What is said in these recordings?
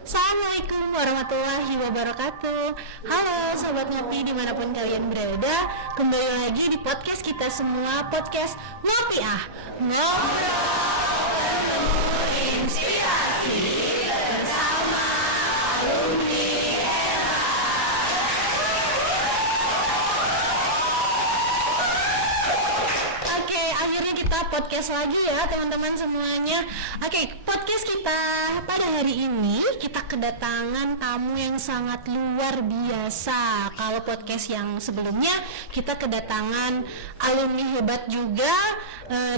Assalamualaikum warahmatullahi wabarakatuh. Halo Sobat Ngopi dimanapun kalian berada, kembali lagi di podcast kita semua, podcast Ngopi Ngobrol penuh inspirasi bersama alumni era. Oke, akhirnya kita podcast lagi ya teman-teman semuanya. Oke, podcast kita pada hari ini kita kedatangan tamu yang sangat luar biasa. Kalau podcast yang sebelumnya kita kedatangan alumni hebat juga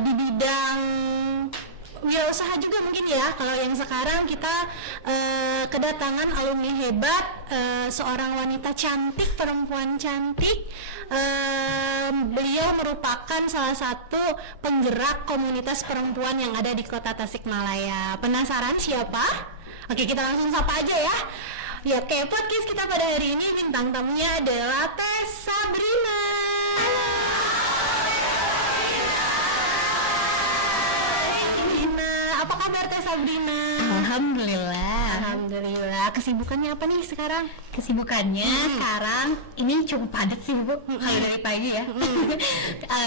di bidang wirausaha juga mungkin ya. Kalau yang sekarang kita kedatangan alumni hebat, seorang wanita cantik, perempuan cantik. Beliau merupakan salah satu penggerak komunitas perempuan yang ada di kota Tasikmalaya. Penasaran siapa? Oke, kita langsung sapa aja ya. Ya, kayak podcast kita pada hari ini bintang tamunya adalah Teh Sabrina. Apa kabar Teh Sabrina? Alhamdulillah. Kesibukannya apa nih sekarang? Kesibukannya sekarang ini cukup padat sih Bu. Kalau dari pagi ya.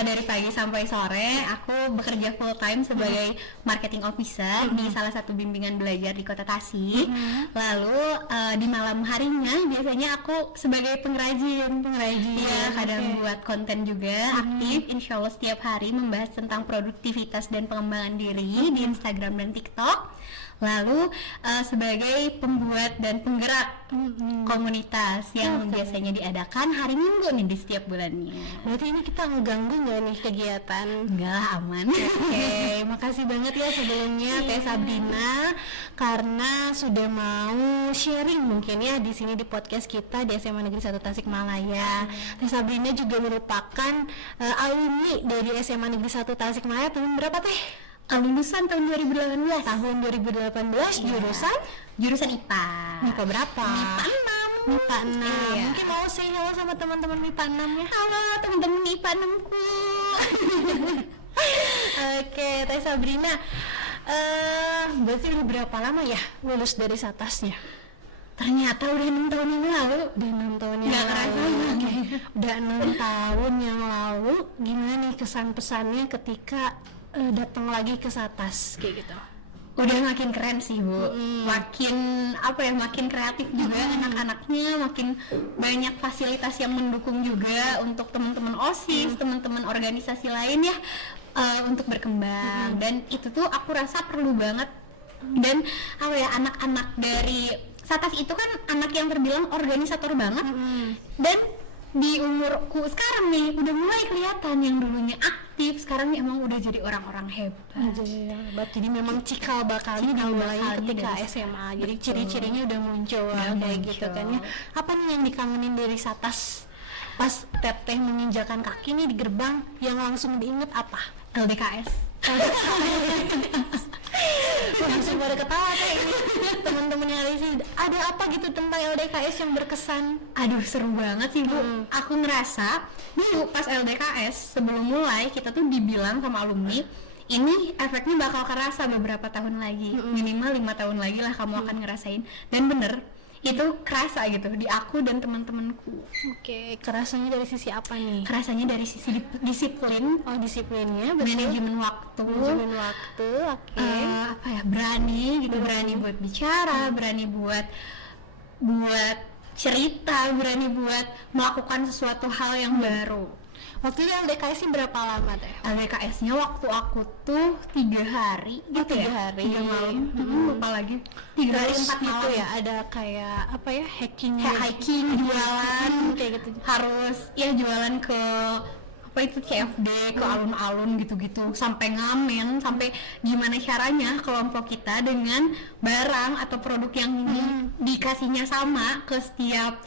Dari pagi sampai sore aku bekerja full time sebagai marketing officer di salah satu bimbingan belajar di Kota Tasik. Lalu di malam harinya biasanya aku sebagai pengrajin. Ya, kadang buat konten juga aktif. Insya Allah setiap hari membahas tentang produktivitas dan pengembangan diri di Instagram dan TikTok. Lalu sebagai pembuat dan penggerak komunitas yang biasanya diadakan hari Minggu nih di setiap bulannya. Berarti ini kita ngeganggu nggak nih kegiatan? Enggak, aman. Oke, makasih banget ya sebelumnya Teh Sabrina karena sudah mau sharing mungkin ya di sini di podcast kita di SMA Negeri 1 Tasikmalaya. Teh Sabrina juga merupakan alumni dari SMA Negeri 1 Tasikmalaya. Tahun berapa Teh? Lulusan tahun 2018. Tahun 2018 jurusan IPA. MIPA berapa? MIPA 6. Iya. Mungkin mau say halo sama teman-teman MIPA 6 ya. Halo teman-teman MIPA 6ku. Oke, Teh Sabrina. Berarti udah berapa lama ya lulus dari Satasnya? Ternyata udah 6 tahun yang lalu. Udah 6 tahun yang lalu. Udah 6 tahun yang lalu. Gimana nih kesan-pesannya ketika datang lagi ke Satas kayak gitu? Udah makin keren sih Bu, makin makin kreatif juga anak-anaknya, makin banyak fasilitas yang mendukung juga untuk teman-teman OSIS, teman-teman organisasi lain ya untuk berkembang. Dan itu tuh aku rasa perlu banget. Dan anak-anak dari Satas itu kan anak yang terbilang organisator banget. Dan di umurku sekarang nih udah mulai kelihatan yang dulunya aktif sekarang nih emang udah jadi orang-orang hebat. Jadi memang cikal bakalnya dimulai ketika SMA. Jadi ciri-cirinya udah muncul kayak gitu kan ya. Apa nih yang dikangenin dari Satas? Pas Teteh menginjakan kaki nih di gerbang yang langsung diinget apa? LDKS. Langsung pada ketawa kayak ini teman-teman yang ada di sini. Ada apa gitu tentang LDKS yang berkesan? Aduh seru banget sih Bu. Aku ngerasa dulu pas LDKS sebelum mulai kita tuh dibilang sama alumni ini efeknya bakal kerasa beberapa tahun lagi, minimal 5 tahun lagi lah kamu akan ngerasain. Dan bener itu kerasa gitu di aku dan teman-temanku. Oke, kerasanya dari sisi apa nih? Kerasanya dari sisi disiplin. Oh, disiplinnya, betul. Manajemen waktu. Oke. Berani gitu, berani buat bicara, berani buat cerita, berani buat melakukan sesuatu hal yang baru. Waktu itu LDKS berapa lama Teh? LDKS-nya waktu aku tuh 3 hari gitu 3 hari 3 malam, lupa lagi 3 hari 4 malam gitu ya, ada kayak hiking jualan kayak gitu, harus ya jualan ke CFD, ke alun-alun gitu-gitu, sampai ngamen, sampai gimana caranya kelompok kita dengan barang atau produk yang dikasihnya sama ke setiap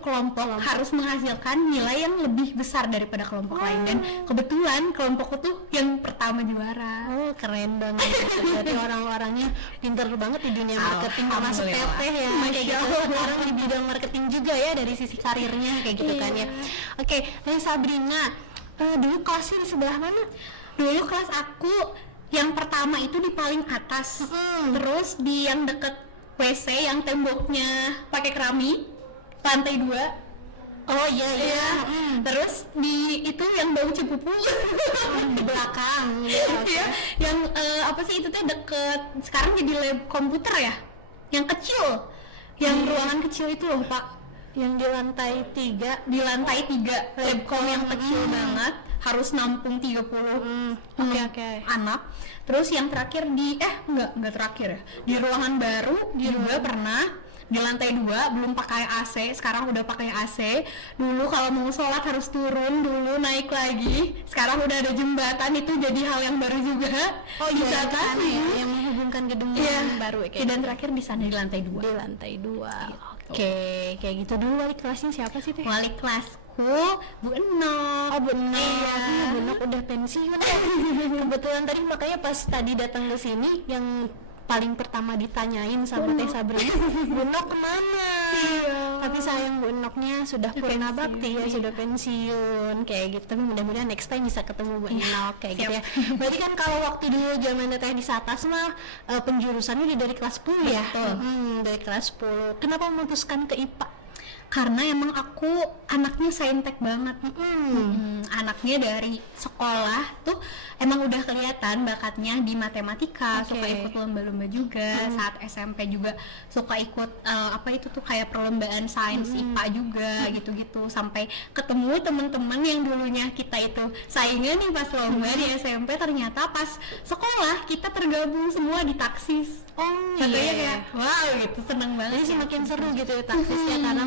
kelompok harus menghasilkan nilai yang lebih besar daripada kelompok lain. Dan kebetulan kelompokku tuh yang pertama juara. Oh, keren banget. Berarti orang-orangnya pintar banget di dunia marketing, termasuk Teteh ya kayak gitu. Orang di bidang marketing juga ya dari sisi karirnya kayak gitu kan ya. Oke, Teh Sabrina, dulu kelasnya di sebelah mana? Dulu kelas aku yang pertama itu di paling atas, terus di yang deket WC yang temboknya pakai keramik, lantai 2. Oh iya. Terus di itu yang bau cipupu Di belakang. Iya, oke. ya, yang apa sih itu tuh deket sekarang jadi lab komputer ya, yang kecil, yang ruangan kecil itu loh Pak, Yang di lantai 3. di lantai 3 labcom yang kecil banget, harus nampung 30 Oke. anak. Terus yang terakhir di enggak terakhir ya, di ruangan baru juga pernah di lantai 2, belum pakai AC, sekarang udah pakai AC. Dulu kalau mau sholat harus turun dulu, naik lagi. Sekarang udah ada jembatan, itu jadi hal yang baru juga. Oh di iya, sana ya, yang menghubungkan gedung yang baru ya, kayak Dan terakhir di sana di lantai 2. di lantai 2. Oke, kayak gitu. Dulu wali kelasnya siapa sih Teh? Wali kelasku Bu Enok. Oh benar, Iya. benar udah pensiun ya. Kebetulan tadi makanya pas tadi datang ke sini yang paling pertama ditanyain sama Teh Sabrina, Bu Enok kemana? Tapi sayang Bu Enoknya sudah purna bakti ya, sudah pensiun kayak gitu. Tapi mudah-mudahan next time bisa ketemu Bu Enok kayak gitu ya. Berarti kan kalau waktu dulu zaman Teh di Satas mah penjurusannya udah dari kelas 10 ya? Betul. Dari kelas 10. Kenapa memutuskan ke IPA? Karena emang aku anaknya saintek banget. Anaknya dari sekolah tuh emang udah kelihatan bakatnya di matematika, Oke. suka ikut lomba-lomba juga. Saat SMP juga suka ikut apa itu tuh kayak perlombaan sains IPA juga gitu-gitu, sampai ketemu teman-teman yang dulunya kita itu saingan nih pas lomba di SMP, ternyata pas sekolah kita tergabung semua di Taksis. Oh Katanya kayak wow gitu, seneng banget. Jadi semakin seru gitu ya taksis ya, karena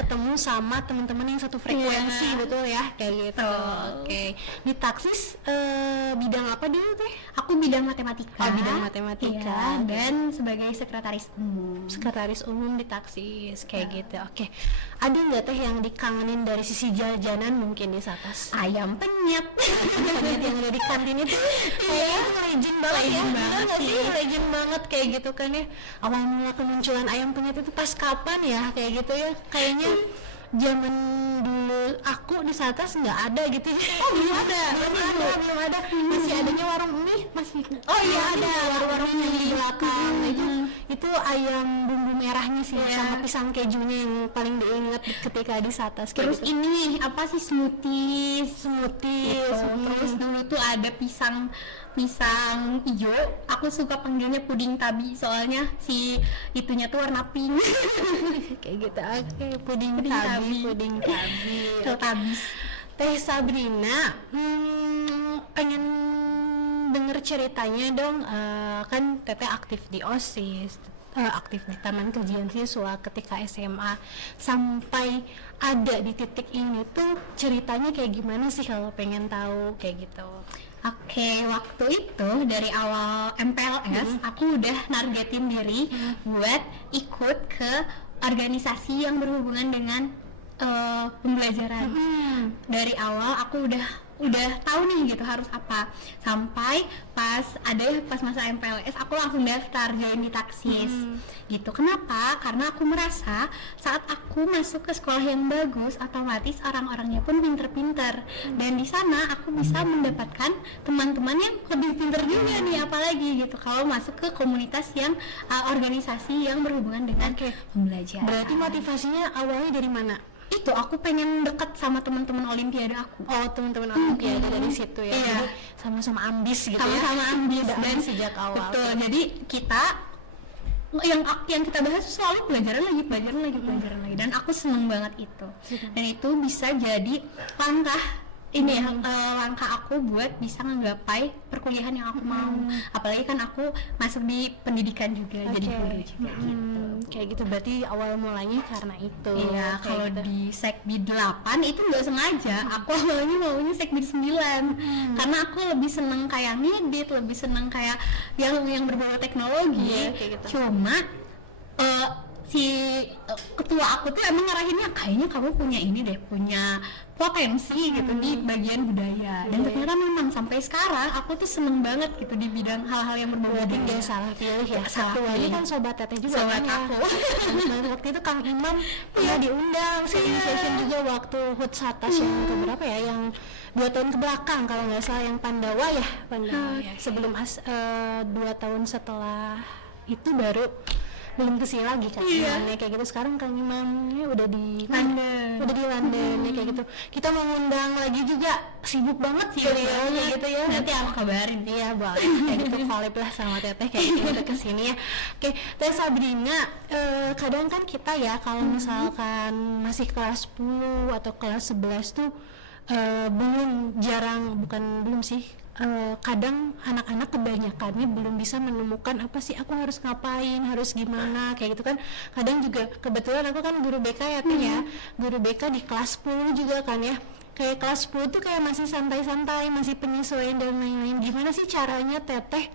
ketemu sama teman-teman yang satu frekuensi, Iya. betul ya kayak gitu. Betul. Oke. Di taksis bidang apa dulu Teh? Aku bidang matematika. Oh, bidang matematika. Iya, dan sebagai sekretaris umum. Sekretaris umum di taksis kayak gitu. Oke. Ada nggak Teh yang dikangenin dari sisi jajanan mungkin di Satas? Ayam penyet. Ternyata yang ada di kantin itu kayaknya itu legend banget ya. Legend Bener banget nggak sih? sih. Legend banget kayak gitu kan ya. Awal mula kemunculan ayam penyet itu pas kapan ya kayak gitu ya? Kayaknya zaman dulu aku di Satas nggak ada gitu ya. Oh belum ada. Belum ada. Masih adanya warung mie masih. Oh iya ada warung mie di belakang. Nah, itu ayam bumbu merahnya sih sama pisang kejunya yang paling diingat ketika di Satas. Terus gitu. ini apa sih, smoothies. Smoothies. Terus dulu tuh ada pisang hijau, aku suka panggilnya puding tabi, soalnya si itunya tuh warna pink. Kayak gitu. Oke, puding Puding tabi, tabi. puding tabi. Teletubbies. Teh Sabrina, pengen denger ceritanya dong. Kan Teteh aktif di OSIS, aktif di Taman Kajian Siswa ketika SMA, sampai ada di titik ini tuh ceritanya kayak gimana sih kalau pengen tahu kayak gitu. Oke, waktu itu dari awal MPLS aku udah nargetin diri buat ikut ke organisasi yang berhubungan dengan pembelajaran. Dari awal aku udah tahu nih gitu harus apa, sampai pas masa MPLS aku langsung daftar join di Taksis. Gitu. Kenapa? Karena aku merasa saat aku masuk ke sekolah yang bagus, otomatis orang-orangnya pun pinter-pinter, dan di sana aku bisa mendapatkan teman-teman yang lebih pinter juga nih, apalagi gitu kalau masuk ke komunitas yang organisasi yang berhubungan dengan pembelajaran. Berarti motivasinya awalnya dari mana? Itu aku pengen deket sama teman-teman olimpiade aku. Oh, teman-teman olimpiade dari situ ya. Iya. Jadi sama-sama ambis gitu ya. Sama-sama ambis dan sejak awal. betul. Jadi kita yang kita bahas selalu pelajaran lagi, dan aku seneng banget itu. Dan itu bisa jadi langkah langkah aku buat bisa menggapai perkuliahan yang aku mau. Apalagi kan aku masuk di pendidikan juga, jadi guru juga gitu. Kayak gitu, berarti awal mulanya karena itu. Iya, Kayak kalau gitu. di Sekbid 8 itu nggak sengaja. Aku awalnya maunya Sekbid 9. Karena aku lebih seneng kayak ngedit, lebih seneng kayak yang berbau teknologi. Iya, kayak gitu. Cuma si ketua aku tuh emang ngarahinnya kayaknya kamu punya ini deh, punya potensi gitu di bagian budaya. Dan ternyata memang sampai sekarang aku tuh seneng banget gitu di bidang hal-hal yang berbau Berarti budaya. nggak salah pilih ya. Salah Ketuanya pilih. kan sobat Teteh juga Sobat kan ya. aku. Dan waktu itu Kang Imam pernah diundang session juga waktu HUT Satas yang keberapa ya, yang 2 tahun ke belakang kalau nggak salah, yang Pandawa ya. Sebelum 2 tahun setelah itu baru belum kesini lagi kan Imamnya kayak gitu. Sekarang Kang Imamnya udah di London. udah di London ya kayak gitu. Kita mau ngundang lagi juga, sibuk banget sih beliaunya gitu ya. Nanti aku kabarin. Iya boleh kayak gitu, collab lah sama Teteh kayak gitu kesini ya. Oke, Teh Sabrina, kadang kan kita ya kalau misalkan masih kelas 10 atau kelas 11 tuh belum sih, kadang anak-anak kebanyakannya belum bisa menemukan apa sih aku harus ngapain, harus gimana kayak gitu kan. Kadang juga kebetulan aku kan guru BK ya Teh ya, guru BK di kelas 10 juga kan ya. Kayak kelas 10 tuh kayak masih santai-santai, masih penyesuaian dan lain-lain. Gimana sih caranya Teteh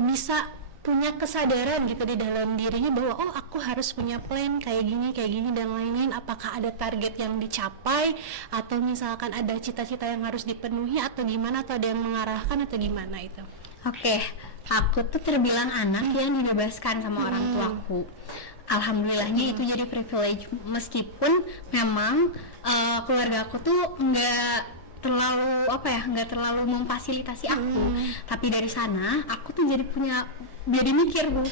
bisa punya kesadaran gitu di dalam dirinya bahwa oh aku harus punya plan kayak gini dan lain-lain. Apakah ada target yang dicapai atau misalkan ada cita-cita yang harus dipenuhi atau gimana, atau ada yang mengarahkan atau gimana itu? Oke, aku tuh terbilang anak yang dibebaskan sama orang tuaku. Alhamdulillahnya itu jadi privilege, meskipun memang keluarga aku tuh nggak terlalu memfasilitasi aku. Tapi dari sana aku tuh jadi mikir Bu,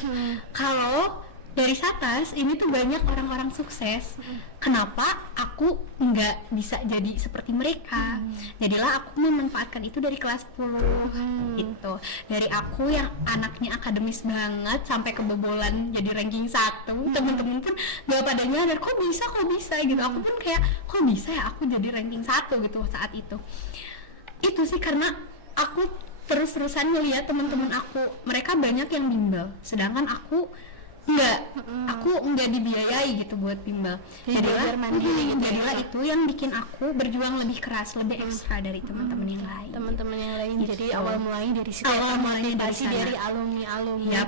kalau dari atas ini tuh banyak orang-orang sukses, kenapa aku nggak bisa jadi seperti mereka? Jadilah aku memanfaatkan itu dari kelas 10 gitu. Dari aku yang anaknya akademis banget sampai kebobolan jadi ranking 1, temen-temen pun gak pada nyadar kok bisa gitu. Aku pun kayak kok bisa ya aku jadi ranking 1 gitu saat itu. Itu sih karena aku terus-terusan ngeliat teman-teman aku, mereka banyak yang bimbel, sedangkan aku nggak dibiayai gitu buat bimbel. Jadilah itu yang bikin aku berjuang lebih keras, lebih ekstra dari teman-teman yang lain. Gitu. Jadi awal mulanya dari situ. Awal mulanya dari alumni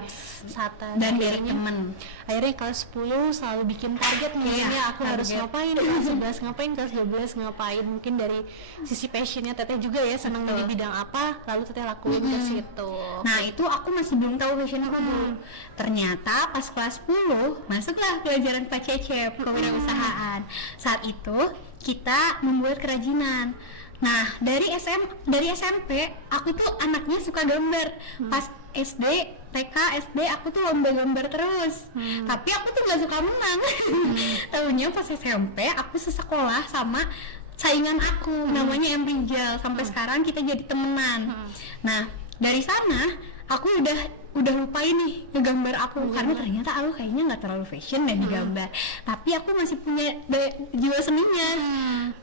Sata dan dari teman. Akhirnya kelas 10 selalu bikin target mungkinnya aku harus ngapain, kelas 11 ngapain, kelas 12 ngapain. Mungkin dari sisi passionnya Teteh juga ya, senang di bidang apa, lalu Teteh lakuin ke situ. Nah itu aku masih belum tahu passion aku dulu. Ternyata pas kelas 10 masuklah pelajaran Pak Cecep kewirausahaan. Saat itu kita membuat kerajinan. Nah dari SMP aku tuh anaknya suka gambar. Pas SD, TK, SD aku tuh lomba gambar terus. Tapi aku tuh nggak suka menang. Tahunya pas SMP aku sesekolah sama saingan aku, namanya M. Rijal. Sampai sekarang kita jadi temenan. Nah dari sana aku udah lupain nih ngegambar aku, karena ternyata aku kayaknya nggak terlalu fashion deh digambar. Tapi aku masih punya jiwa seninya.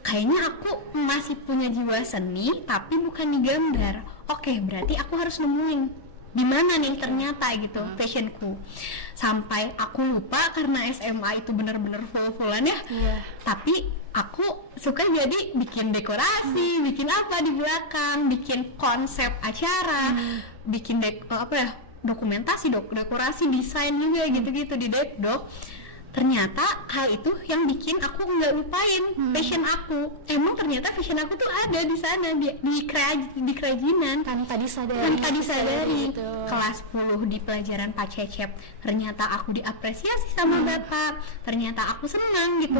Kayaknya aku masih punya jiwa seni tapi bukan digambar. Oke, berarti aku harus nemuin di mana nih ternyata gitu fashionku. Sampai aku lupa karena SMA itu benar-benar full-fullan ya. Tapi aku suka jadi bikin dekorasi, bikin apa di belakang, bikin konsep acara, bikin dokumentasi, dekorasi, desain juga gitu-gitu di Dekdok. Ternyata hal itu yang bikin aku nggak lupain passion aku. Emang ternyata passion aku tuh ada di sana, di kerajinan tanpa disadari. Gitu. Kelas 10 di pelajaran Pak Cecep, ternyata aku diapresiasi sama Bapak. Ternyata aku senang gitu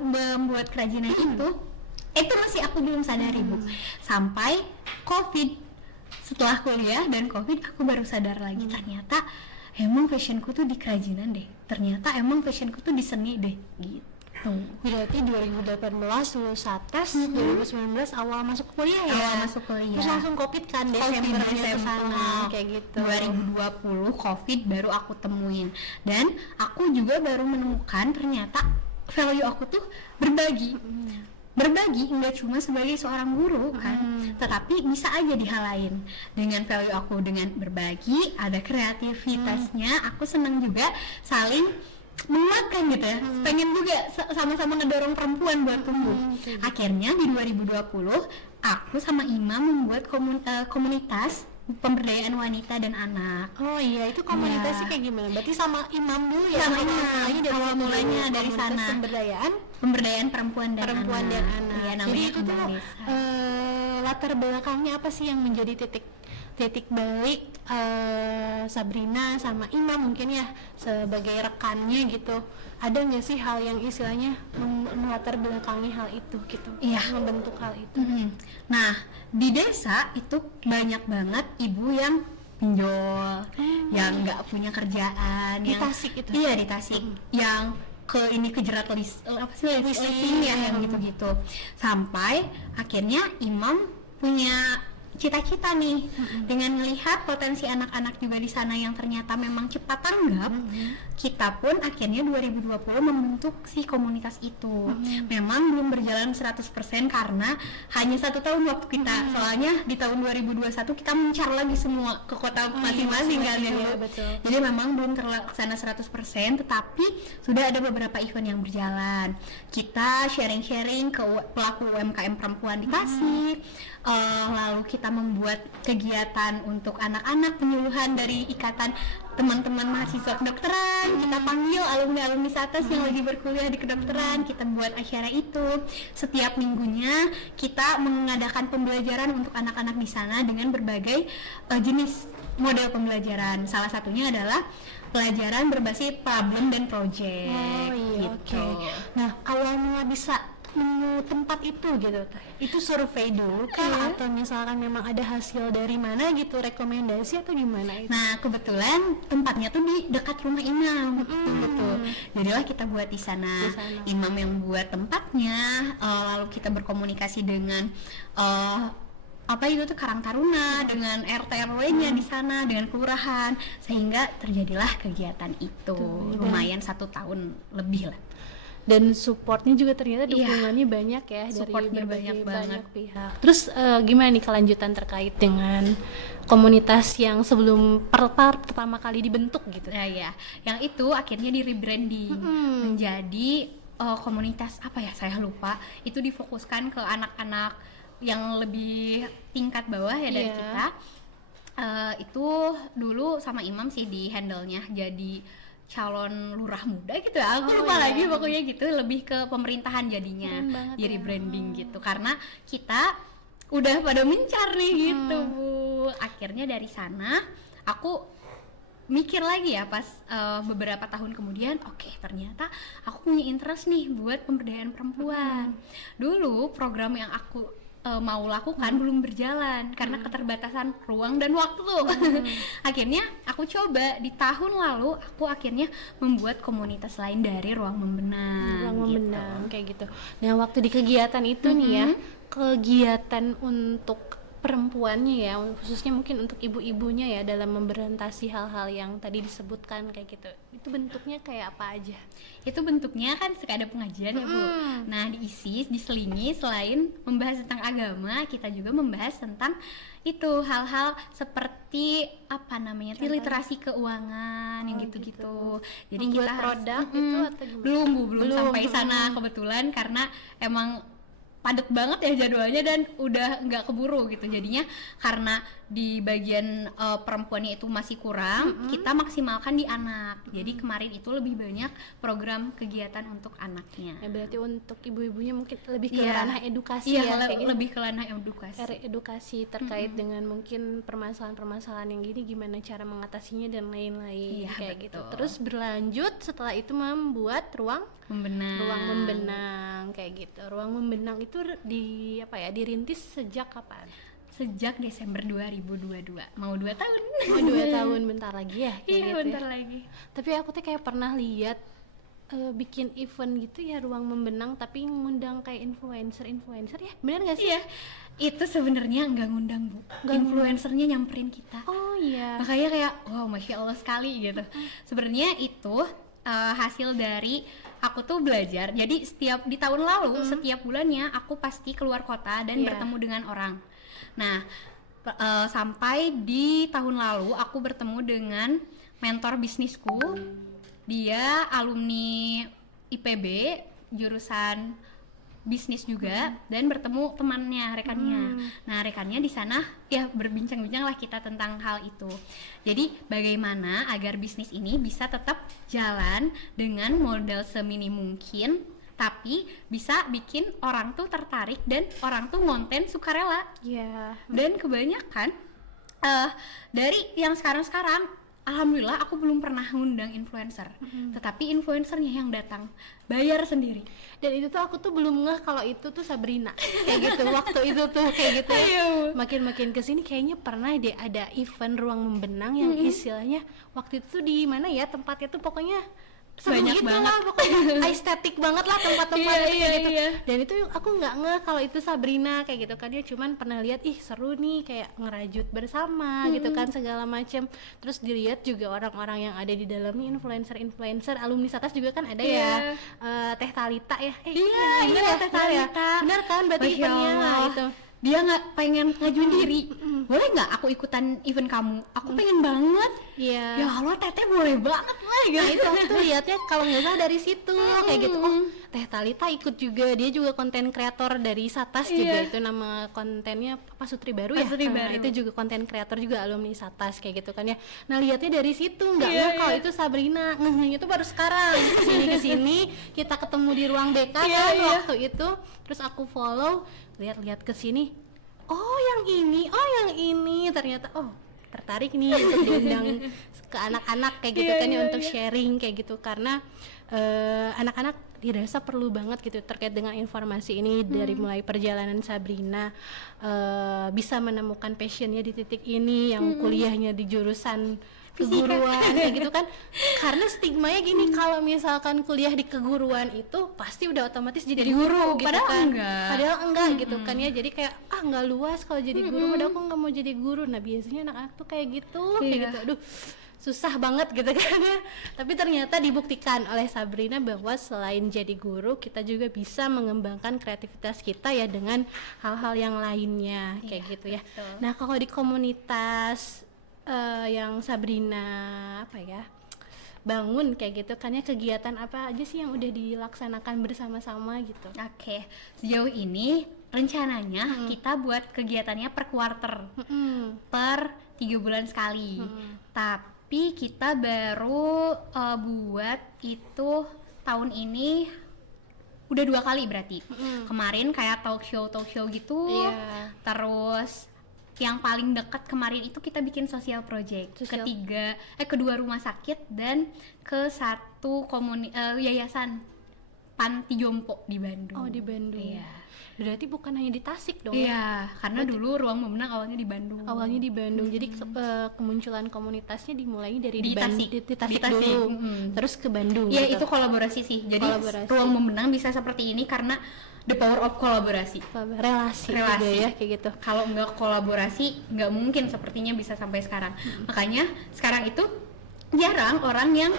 membuat kerajinan itu masih aku belum sadari Bu. Sampai COVID, setelah kuliah dan COVID aku baru sadar lagi, ternyata emang fashionku tuh di kerajinan deh, ternyata emang fashionku tuh di seni deh gitu. Berarti 2018 lulus atas, 2019 awal masuk kuliah ya? Awal masuk kuliah. Terus langsung COVID kan, Desember kayak gitu. 2020 COVID baru aku temuin. Dan aku juga baru menemukan ternyata value aku tuh berbagi nggak cuma sebagai seorang guru kan, tetapi bisa aja di hal lain. Dengan value aku dengan berbagi, ada kreativitasnya, aku senang juga saling menguatkan gitu ya, pengen juga sama-sama ngedorong perempuan buat tumbuh. Akhirnya di 2020 aku sama Imam membuat komunitas pemberdayaan wanita dan anak. Oh iya, itu komunitasnya kayak gimana? Berarti sama Imam dulu ya? Sama awal mulanya dari sana. Pemberdayaan perempuan dan anak. Ya, jadi itu tuh latar belakangnya apa sih yang menjadi titik balik Sabrina sama Imam mungkin ya sebagai rekannya gitu? Ada nggak sih hal yang istilahnya melatar belakangi hal itu gitu? Iya. Membentuk hal itu. Nah di desa itu banyak banget ibu yang pinjol, yang nggak punya kerjaan, Di yang Tasik itu? Iya di Tasik, yang kejerat listing ya, yang gitu-gitu, sampai akhirnya Imam punya cita-cita nih, dengan melihat potensi anak-anak juga di sana yang ternyata memang cepat tanggap, kita pun akhirnya 2020 membentuk si komunitas itu. Memang belum berjalan 100% karena hanya 1 tahun waktu kita, soalnya di tahun 2021 kita mencar lagi semua ke kota masing-masing kan ya. Iya, betul. Jadi memang belum terlaksana 100%, tetapi sudah ada beberapa event yang berjalan. Kita sharing-sharing ke pelaku UMKM perempuan di Tasik. Lalu kita membuat kegiatan untuk anak-anak, penyuluhan dari ikatan teman-teman mahasiswa kedokteran. Kita panggil alumni-alumni SATES yang lagi berkuliah di kedokteran, kita buat acara itu. Setiap minggunya kita mengadakan pembelajaran untuk anak-anak di sana dengan berbagai jenis model pembelajaran. Salah satunya adalah pelajaran berbasis problem dan project. Oh iya, gitu. oke. Nah, awal mula bisa nemu tempat itu gitu, itu survei dulu kan, Iya. atau misalkan memang ada hasil dari mana gitu, rekomendasi atau gimana itu? Nah, kebetulan tempatnya tuh di dekat rumah Imam, betul. Jadilah kita buat di sana. Di sana. Imam yang buat tempatnya, lalu kita berkomunikasi dengan apa itu tuh Karang Taruna, dengan RT RW-nya di sana, dengan kelurahan, sehingga terjadilah kegiatan itu. Tuh, Lumayan 1 tahun lebih lah. Dan supportnya juga ternyata Iya. dukungannya banyak ya, Supportnya dari banyak banyak banget. pihak. Terus gimana nih kelanjutan terkait dengan komunitas yang sebelum pertama kali dibentuk gitu? Nah ya, yang itu akhirnya di rebranding menjadi komunitas apa ya, saya lupa. Itu difokuskan ke anak-anak yang lebih tingkat bawah ya dari Iya. kita. Itu dulu sama Imam sih di handle-nya jadi calon lurah muda gitu ya, aku lupa iya. lagi pokoknya gitu, lebih ke pemerintahan jadinya. Keren banget Di ya. rebranding gitu karena kita udah pada mencar nih gitu Bu. Akhirnya dari sana aku mikir lagi ya pas beberapa tahun kemudian, oke, ternyata aku punya interest nih buat pemberdayaan perempuan. Dulu program yang aku mau lakukan belum berjalan karena keterbatasan ruang dan waktu. Akhirnya aku coba di tahun lalu, aku akhirnya membuat komunitas lain dari Ruang Membenang. Ruang gitu. Membenang kayak gitu. Nah, waktu di kegiatan itu nih ya, kegiatan untuk perempuannya ya, khususnya mungkin untuk ibu-ibunya ya, dalam memberantasi hal-hal yang tadi disebutkan kayak gitu, itu bentuknya kayak apa aja? Itu bentuknya kan suka ada pengajian ya Bu. Nah diselingi selain membahas tentang agama, kita juga membahas tentang itu hal-hal seperti apa namanya, literasi keuangan yang gitu-gitu. Jadi Membuat kita produk harus, itu atau gimana? belum sampai sana kebetulan karena emang padat banget ya jadwalnya dan udah nggak keburu gitu. Jadinya karena di bagian perempuannya itu masih kurang, kita maksimalkan di anak. Jadi kemarin itu lebih banyak program kegiatan untuk anaknya. Ya, berarti untuk ibu-ibunya mungkin lebih ke Iya. ranah edukasi Iya, ya, kayak gitu. lebih ke ranah edukasi. Edukasi terkait dengan mungkin permasalahan-permasalahan yang gini, gimana cara mengatasinya dan lain-lain Iya, kayak betul. gitu. Terus berlanjut setelah itu membuat ruang membenang kayak gitu. Ruang membenang itu dirintis sejak kapan? Sejak Desember 2022, mau 2 tahun. Oh, 2 tahun, bentar lagi ya kayak Iya, gitu bentar ya. lagi. Tapi aku tuh kayak pernah lihat bikin event gitu ya, ruang membenang, tapi ngundang kayak influencer ya, benar nggak sih? Iya, itu sebenarnya nggak ngundang Bu, influencernya nyamperin kita. Oh iya. Makanya kayak wow, masya Allah sekali gitu. Sebenarnya itu hasil dari aku tuh belajar. Jadi di tahun lalu setiap bulannya aku pasti keluar kota dan Iya. bertemu dengan orang. Nah sampai di tahun lalu aku bertemu dengan mentor bisnisku. Dia alumni IPB jurusan bisnis juga, dan bertemu temannya, rekannya. Nah, rekannya di sana ya berbincang-bincang lah kita tentang hal itu. Jadi bagaimana agar bisnis ini bisa tetap jalan dengan modal seminim mungkin, tapi bisa bikin orang tuh tertarik dan orang tuh ngonten sukarela. Iya. Dan kebanyakan dari yang sekarang alhamdulillah aku belum pernah ngundang influencer, tetapi influencernya yang datang bayar sendiri. Dan itu tuh aku tuh belum ngeh kalau itu tuh Sabrina kayak gitu waktu itu tuh kayak gitu ya. Makin kesini kayaknya pernah deh ada event ruang membenang yang istilahnya waktu itu tuh di mana ya tempatnya tuh pokoknya seru Banyak gitu banget. lah pokoknya estetik banget lah tempat-tempatnya Iya, kayak gitu. iya. Dan itu aku nggak ngeh kalau itu Sabrina kayak gitu kan, dia cuman pernah lihat ih seru nih kayak ngerajut bersama gitu kan segala macam. Terus dilihat juga orang-orang yang ada di dalamnya influencer alumni Satas juga kan ada ya. Teh Talita ya. Iya, bener iya, ya, Teh bener ya? Talita. Bener kan berarti Masya eventnya Allah. itu. Dia nggak pengen ngajuin diri, boleh nggak aku ikutan event kamu? Aku pengen banget. Iya. Ya Allah, Teteh boleh banget lah. Nah itu aku tuh lihatnya kalau nggak salah dari situ kayak gitu. Oh Teh Talita ikut juga, dia juga konten kreator dari Satas juga, itu nama kontennya apa Sutri Baru ya. Sutri Nah, Baru. itu juga konten kreator juga alumni Satas kayak gitu kan ya. Nah lihatnya dari situ nggak Iya, ngeh kalau iya. itu Sabrina, ngehnya tuh baru sekarang kesini kita ketemu di ruang BK Iya, kan iya. waktu itu, terus aku follow lihat-lihat kesini. Oh yang ini ternyata tertarik nih untuk diundang ke anak-anak kayak gitu Iya, kan ya, iya, untuk iya. sharing kayak gitu karena anak-anak dirasa perlu banget gitu terkait dengan informasi ini dari mulai perjalanan Sabrina bisa menemukan passionnya di titik ini yang kuliahnya di jurusan keguruan kayak gitu kan, karena stigmanya gini kalau misalkan kuliah di keguruan itu pasti udah otomatis jadi guru gitu padahal kan. enggak. Padahal enggak gitu kan ya, jadi kayak nggak luas kalau jadi guru, padahal aku nggak mau jadi guru. Nah biasanya anak-anak tuh kayak gitu kayak Iya. gitu, aduh susah banget gitu kan ya. Tapi ternyata dibuktikan oleh Sabrina bahwa selain jadi guru kita juga bisa mengembangkan kreativitas kita ya dengan hal-hal yang lainnya kayak gitu ya. betul. Nah kalau di komunitas yang Sabrina apa ya bangun kayak gitu kan ya, kegiatan apa aja sih yang udah dilaksanakan bersama-sama gitu? Oke, sejauh ini rencananya kita buat kegiatannya per quarter, per 3 bulan sekali. Tapi kita baru buat itu tahun ini udah 2 kali berarti. Kemarin kayak talk show gitu. Iya. Terus yang paling dekat kemarin itu kita bikin social project. Kedua rumah sakit dan ke satu yayasan Panti Jompo di Bandung. Oh di Bandung. Iya. Berarti bukan hanya di Tasik dong ya? Iya, karena dulu Ruang Membenang awalnya di Bandung. Awalnya di Bandung, jadi kemunculan komunitasnya dimulai dari Di Tasik, Tasik. di Tasik Di Tasik, dulu, mm. terus ke Bandung. Iya, gitu. itu kolaborasi sih. Jadi Kolaborasi. Ruang Membenang bisa seperti ini karena the power of kolaborasi. relasi juga ya kayak gitu. Kalau nggak kolaborasi, nggak mungkin sepertinya bisa sampai sekarang. Makanya sekarang itu jarang orang yang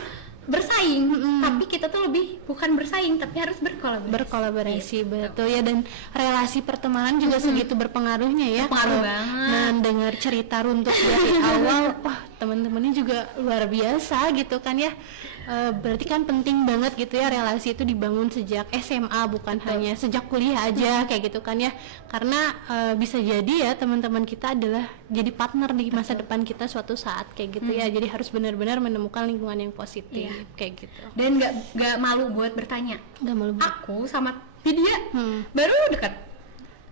bersaing, tapi kita tuh lebih bukan bersaing, tapi harus Berkolaborasi, Gitu. betul ya, dan relasi pertemanan juga segitu berpengaruhnya ya. Berpengaruh Kalau banget. mendengar cerita runtut dari awal, wah teman-temannya juga luar biasa gitu kan ya. Berarti kan penting banget gitu ya relasi itu dibangun sejak SMA, bukan hanya sejak kuliah aja kayak gitu kan ya, karena bisa jadi ya teman-teman kita adalah jadi partner di masa depan kita suatu saat kayak gitu ya. Jadi harus benar-benar menemukan lingkungan yang positif kayak gitu. Dan nggak malu buat bertanya. Nggak malu banget. Aku sama Vidya baru dekat.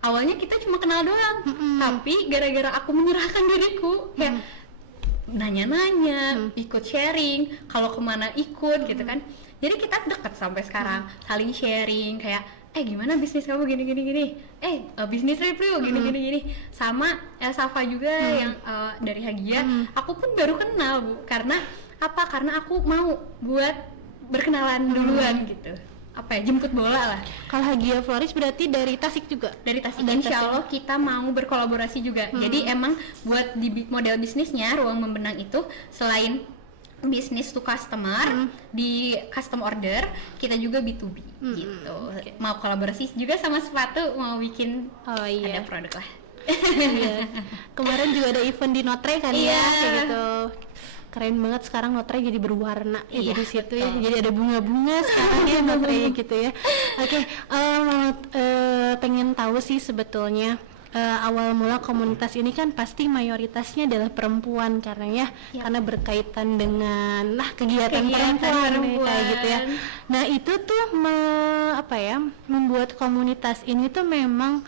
Awalnya kita cuma kenal doang, tapi gara-gara aku menyerahkan diriku, kayak nanya-nanya, ikut sharing, kalau kemana ikut gitu kan. Jadi kita dekat sampai sekarang, saling sharing kayak, gimana bisnis kamu gini, bisnis review gini. Sama Safa juga yang dari Hagia, aku pun baru kenal Bu, karena apa? Karena aku mau buat berkenalan duluan gitu. Jemput bola lah. Kalau Hagia Floris berarti dari Tasik juga? Dari Tasik, Dari insya Tasik. Allah kita mau berkolaborasi juga. Jadi emang buat di model bisnisnya Ruang Membenang itu selain bisnis to customer di custom order, kita juga B2B gitu. Mau kolaborasi juga sama sepatu, mau bikin ada produk lah. Iya. Kemarin juga ada event di Notre kan ya kayak gitu. Keren banget sekarang Notre jadi berwarna ya, Iya, jadi situ ya, betul. jadi ada bunga-bunga sekarang ya Notre gitu ya. Oke, pengen tahu sih sebetulnya awal mula komunitas ini kan pasti mayoritasnya adalah perempuan karena karena berkaitan dengan kegiatan perempuan kayak gitu ya. Nah itu tuh membuat komunitas ini tuh memang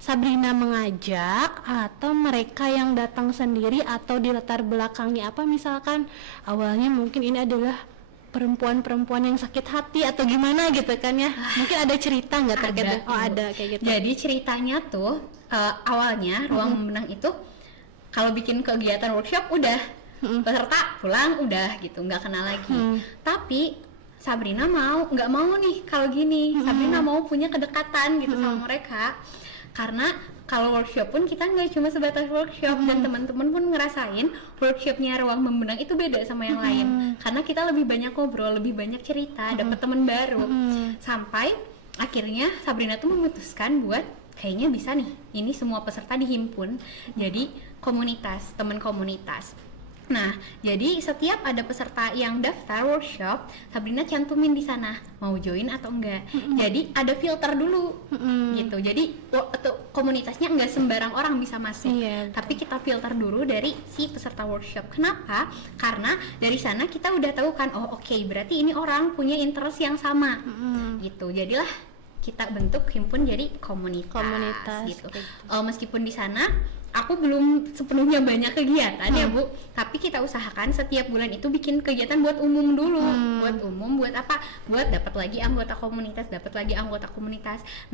Sabrina mengajak atau mereka yang datang sendiri atau di latar belakangnya apa, misalkan awalnya mungkin ini adalah perempuan-perempuan yang sakit hati atau gimana gitu kan ya, mungkin ada cerita nggak terkait? Ada kayak gitu. Jadi ceritanya tuh awalnya Ruang Membenang itu kalau bikin kegiatan workshop udah peserta pulang udah gitu, nggak kenal lagi. Tapi Sabrina nggak mau nih kalau gini. Sabrina mau punya kedekatan gitu sama mereka, karena kalau workshop pun kita nggak cuma sebatas workshop, dan teman-teman pun ngerasain workshopnya Ruang Membenang itu beda sama yang lain, karena kita lebih banyak ngobrol, lebih banyak cerita, dapat teman baru. Sampai akhirnya Sabrina tuh memutuskan buat kayaknya bisa nih, ini semua peserta dihimpun jadi komunitas, teman komunitas. Nah, jadi setiap ada peserta yang daftar workshop, Sabrina cantumin di sana mau join atau enggak. Jadi ada filter dulu, gitu. Jadi komunitasnya enggak sembarang orang bisa masuk, tapi kita filter dulu dari si peserta workshop. Kenapa? Karena dari sana kita udah tahu kan, oh oke, berarti ini orang punya interest yang sama, gitu. Jadilah kita bentuk himpun jadi komunitas gitu. Meskipun di sana aku belum sepenuhnya banyak kegiatan ya Bu, tapi kita usahakan setiap bulan itu bikin kegiatan buat umum dulu. Buat umum, buat apa? Buat dapat lagi anggota komunitas,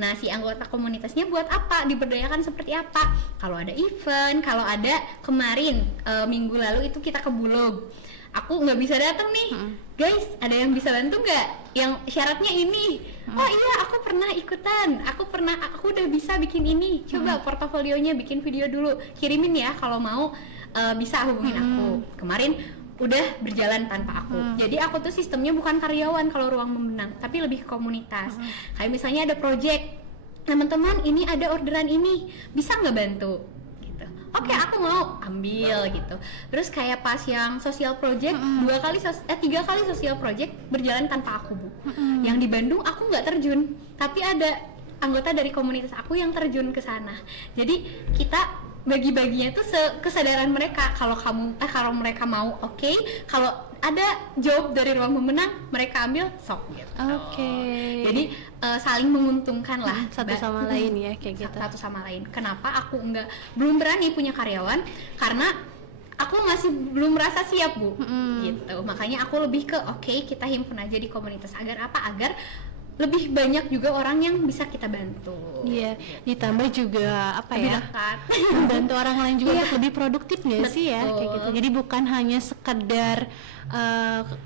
Nah, si anggota komunitasnya buat apa? Diberdayakan seperti apa? Kalau ada event, kalau ada kemarin minggu lalu itu kita ke Bulog. Aku nggak bisa datang nih, guys, ada yang bisa bantu nggak? Yang syaratnya ini. Oh iya, aku pernah ikutan, aku udah bisa bikin ini. Coba portofolionya, bikin video dulu, kirimin ya kalau mau, bisa hubungin aku. Kemarin udah berjalan tanpa aku. Jadi aku tuh sistemnya bukan karyawan kalau Ruang Membenang, tapi lebih ke komunitas. Kayak misalnya ada project, teman-teman ini ada orderan ini, bisa nggak bantu? Oke, aku mau ambil gitu. Terus kayak pas yang social project, 3 kali social project berjalan tanpa aku Bu. Yang di Bandung aku nggak terjun, tapi ada anggota dari komunitas aku yang terjun ke sana. Jadi kita bagi-baginya tuh kesadaran mereka. Kalau mereka mau, oke. Kalau ada job dari Ruang Membenang, mereka ambil sok gitu. Jadi saling menguntungkan lah satu sama lain ya, kayak gitu. Satu sama lain. Kenapa aku belum berani punya karyawan? Karena aku masih belum merasa siap Bu, gitu. Makanya aku lebih ke kita himpun aja di komunitas. Agar apa? Agar lebih banyak juga orang yang bisa kita bantu. Iya, ditambah juga apa lebih ya? Dekat. Membantu orang lain juga untuk lebih produktif nggak sih ya, kayak gitu. Jadi bukan hanya sekedar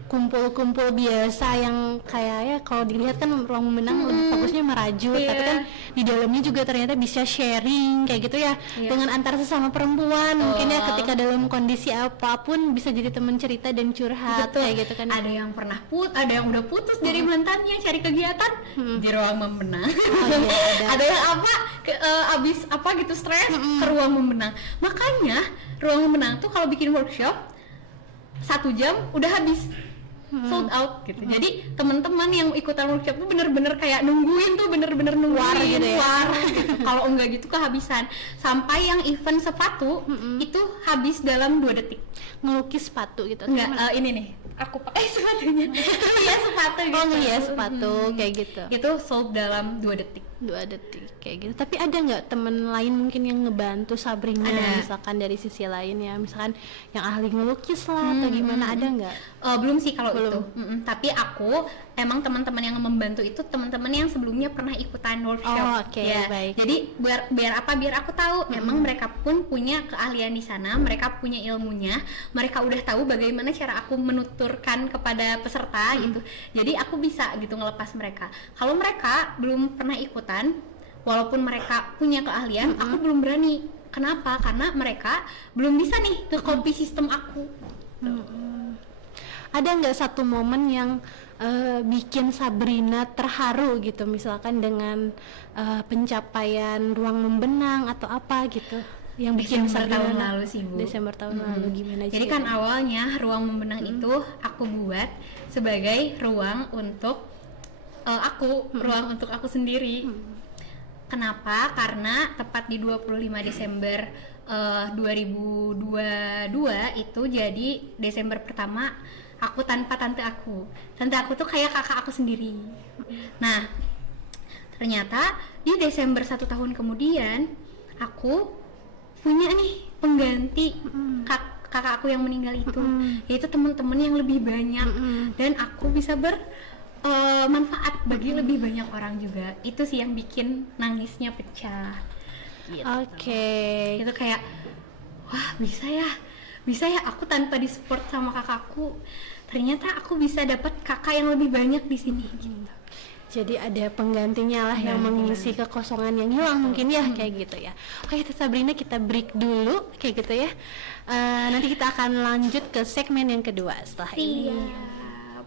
kumpul-kumpul biasa yang kayak ya kalau dilihat kan Ruang Membenang lebih fokusnya merajut, tapi kan di dalamnya juga ternyata bisa sharing kayak gitu ya, dengan antar sesama perempuan. Mungkin ya ketika dalam kondisi apapun bisa jadi teman cerita dan curhat. Kayak gitu kan. Ada yang pernah ada yang udah putus dari mantannya, cari kegiatan di Ruang Membenang. Ada yang abis gitu stres ke Ruang Membenang. Makanya Ruang Membenang tuh kalau bikin workshop 1 jam udah habis, sold out gitu. Jadi teman-teman yang ikutan workshop tuh bener-bener kayak nungguin War gitu ya. Gitu. Kalau enggak gitu kehabisan. Sampai yang event sepatu itu habis dalam 2 detik. Ngelukis sepatu gitu. Enggak, ini nih aku pakai sepatunya. Iya sepatu gitu. Oh iya sepatu kayak gitu. Itu sold dalam 2 detik. 2 detik kayak gitu. Tapi ada nggak temen lain mungkin yang ngebantu Sabrina, misalkan dari sisi lain ya, misalkan yang ahli ngelukis lah atau gimana, ada nggak? Belum sih kalau itu. Tapi aku emang teman-teman yang membantu itu teman-teman yang sebelumnya pernah ikutan workshop. Baik. Jadi biar aku tahu emang mereka pun punya keahlian di sana, mereka punya ilmunya, mereka udah tahu bagaimana cara aku menuturkan kepada peserta gitu. Jadi aku bisa gitu ngelepas mereka. Kalau mereka belum pernah ikutan, walaupun mereka punya keahlian, aku belum berani. Kenapa? Karena mereka belum bisa nih nge-copy sistem aku. Ada nggak satu momen yang bikin Sabrina terharu gitu, misalkan dengan pencapaian Ruang Membenang atau apa gitu, yang bikin Desember Sabrina tahun lalu sih Bu. Desember tahun lalu gimana? Jadi kan awalnya Ruang Membenang itu aku buat sebagai ruang untuk ruang untuk aku sendiri. Kenapa? Karena tepat di 25 Desember 2022 itu jadi Desember pertama aku tanpa tante aku. Tante aku tuh kayak kakak aku sendiri. Nah, Ternyata di Desember 1 tahun kemudian aku punya nih pengganti kakak aku yang meninggal itu, yaitu teman-teman yang lebih banyak, dan aku bisa manfaat bagi lebih banyak orang juga. Itu sih yang bikin nangisnya pecah gitu. Itu kayak wah, bisa ya aku tanpa disupport sama kakakku, ternyata aku bisa dapat kakak yang lebih banyak di sini gitu. Jadi ada penggantinya lah yang mengisi kekosongan yang hilang mungkin ya, kayak gitu ya. Oke, Sabrina, kita break dulu kayak gitu ya. Nanti kita akan lanjut ke segmen yang kedua setelah ini. Siap.